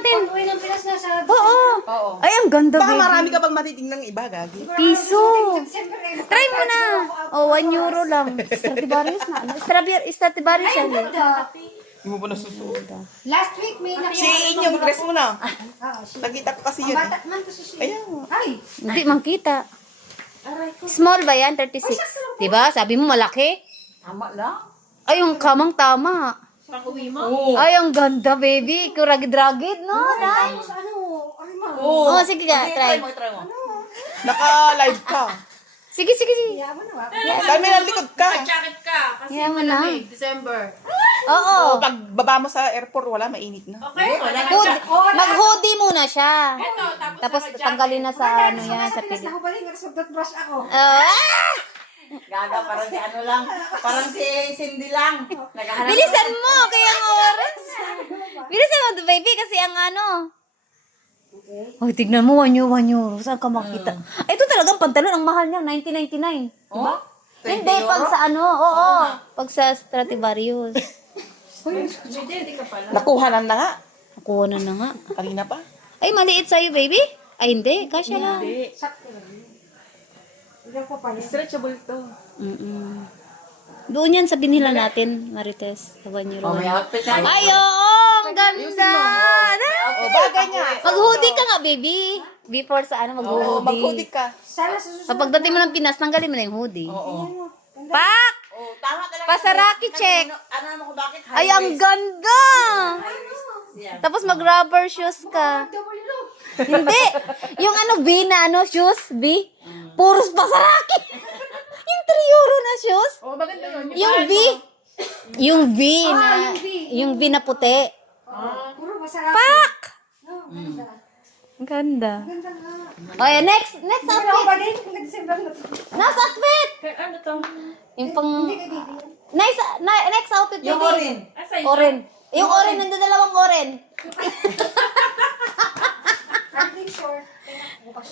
natin. Pag-uwi ng Pinas na sa... Oo. Oo. Ay, ang ganda, Baka baby. marami ka pang matitingnang iba, Gagi. Piso. Siyempre, Try mo na. Oh, 1 euro lang. Stradivarius na. Stradivarius yan. Eh. Hindi mo pa nasusuot. Last week may nakuha. Si yung dress mo na. Ah, shit. Nakita ko kasi Ang yun. bata man to si Shea. Ayan. Ay! Hindi makita. Aray ko. Small ba yan? 36. Diba? Sabi mo malaki? Tama lang. Ay, yung kamang tama. Pang-uwi mo? Oo. Ay, ang ganda, baby. Ikaw ragid-ragid, no? Nice. Ano? Ay, ma. Oo. Oh, sige ka. Try. Try mo. Naka-live ka. Sige, sige, sige. Yaman na ba? Dami ng likod ka. Jacket ka. Kasi Kaya mo na. malamig. December. Oo. O, pag baba mo sa airport, wala, mainit na. Okay? Mag-hoodie muna siya. Ito, Tapos naka-jacket. tanggalin na sa ano yan, sa Pinas pili. na ako balik. Nagsugdot brush ako. Ah! Gaga, parang si ano lang. Parang si Cindy lang. Naghahanap. Bilisan mo, kaya ang oras. Bilisan mo, baby, kasi ang ano. Okay. Ay, tignan mo, 1 euro. Saan ka makita? Ay, ito talagang pantalon. Ang mahal niya, 1999. Oh? Hindi, pag sa ano, oo. Pag sa Stradivarius. Hindi ka pala. Nakuha na nga. Nakuha na nga. Kanina pa. Ay, maliit sa'yo, baby. Ay, hindi. Kasya lang. Hindi. Sakto lang. Hindi ako pala. Stretchable to. Mm-mm. Doon yan sa binila natin, Marites. Sa 1 euro. Oh, may outfit ka. Ay, oo! Ang ganda! O, bagay niya. Mag-hoodie ka nga, baby. Before sa ano, Oo, mag-hoodie mag-hoodie. ka. Sana sa susunod. Kapag dating mo ng Pinas, tanggalin mo na yung hoodie. Oo. Pak! Oh, tama talaga. Pasaraki check. Ano naman ko bakit? Ay, ang ganda! Tapos mag-rubber shoes ka. Hindi. Yung ano, B na ano, shoes, B. Puros pasaraki. Yung 3 euro na shoes. Oh, maganda yun. Yung B. Yung B na, yung B na puti. Puro masarap. Pak! No, ganda. Ang ganda. Ganda nga. O yan, next Pero ako outfit. ba din? Nag-December na to. Next outfit. Ano to? Yung pang, Hindi ka bibili. next outfit, Yung baby. orin. Oren. Yung oren, nandun dalawang oren.